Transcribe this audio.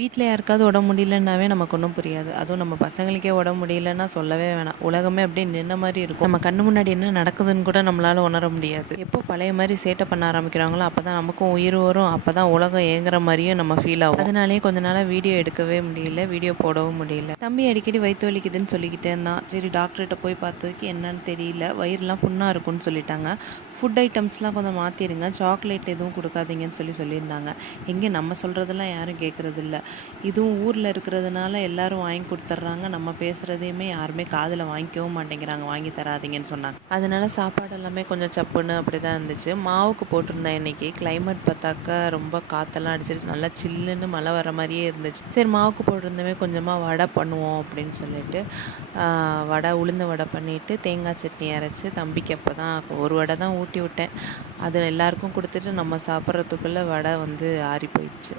வீட்ல யாருக்காவது உடம்பு முடியலன்னாவே நமக்கு ஒன்றும் புரியாது. அதுவும் நம்ம பசங்களுக்கே உடம்பு முடியலன்னா சொல்லவே வேணாம். உலகமே அப்படியே நின்ன மாரி இருக்கும். நம்ம கண்ணு முன்னாடி என்ன நடக்குதுன்னு கூட நம்மளால உணர முடியாது. எப்போ பழைய மாரி சேட்டை பண்ண ஆரம்பிக்கிறாங்களோ, அப்பதான் நமக்கும் உயிர் வரும். அப்பதான் உலகம் ஏங்குற மாரியும் நம்ம ஃபீல் ஆகும். அதனாலேயே கொஞ்ச நாளா வீடியோ எடுக்கவே முடியல. வீடியோ போடவும் முடியல. தம்பி அடிக்கடி வயித்து வலிக்குதுன்னு சொல்லிக்கிட்டே இருந்தான். சரி டாக்டர்கிட்ட போய் பார்த்ததுக்கு என்னன்னு தெரியல. வயிறுலாம் புண்ணா இருக்குன்னு சொல்லிட்டாங்க. ஃபுட் ஐட்டம்ஸ்லாம் கொஞ்சம் மாற்றிருங்க. சாக்லேட் எதுவும் கொடுக்காதீங்கன்னு சொல்லியிருந்தாங்க. எங்கே நம்ம சொல்கிறதெல்லாம் யாரும் கேட்குறதில்ல. இதுவும் ஊரில் இருக்கிறதுனால எல்லாரும் வாங்கி கொடுத்துட்றாங்க. நம்ம பேசுகிறதையுமே யாருமே காதில் வாங்கிக்கவும் மாட்டேங்கிறாங்க. வாங்கி தராதீங்கன்னு சொன்னாங்க. அதனால சாப்பாடு எல்லாமே கொஞ்சம் சப்புன்னு அப்படி தான் இருந்துச்சு. மாவுக்கு போட்டிருந்தேன் இன்றைக்கி. கிளைமேட் பார்த்தாக்கா ரொம்ப காற்றெல்லாம் அடிச்சிருச்சு. நல்லா சில்லுன்னு மழை வர மாதிரியே இருந்துச்சு. சரி மாவுக்கு போட்டிருந்தவே கொஞ்சமாக வடை பண்ணுவோம் அப்படின்னு சொல்லிட்டு உளுந்த வடை பண்ணிவிட்டு தேங்காய் சட்னி அரைச்சி தம்பிக்கு அப்போ தான் ஒரு வடை தான் ஊட்டி விட்டேன். அது எல்லாருக்கும் கொடுத்துட்டு நம்ம சாப்பிட்றதுக்குள்ளே வடை வந்து ஆறி போயிடுச்சு.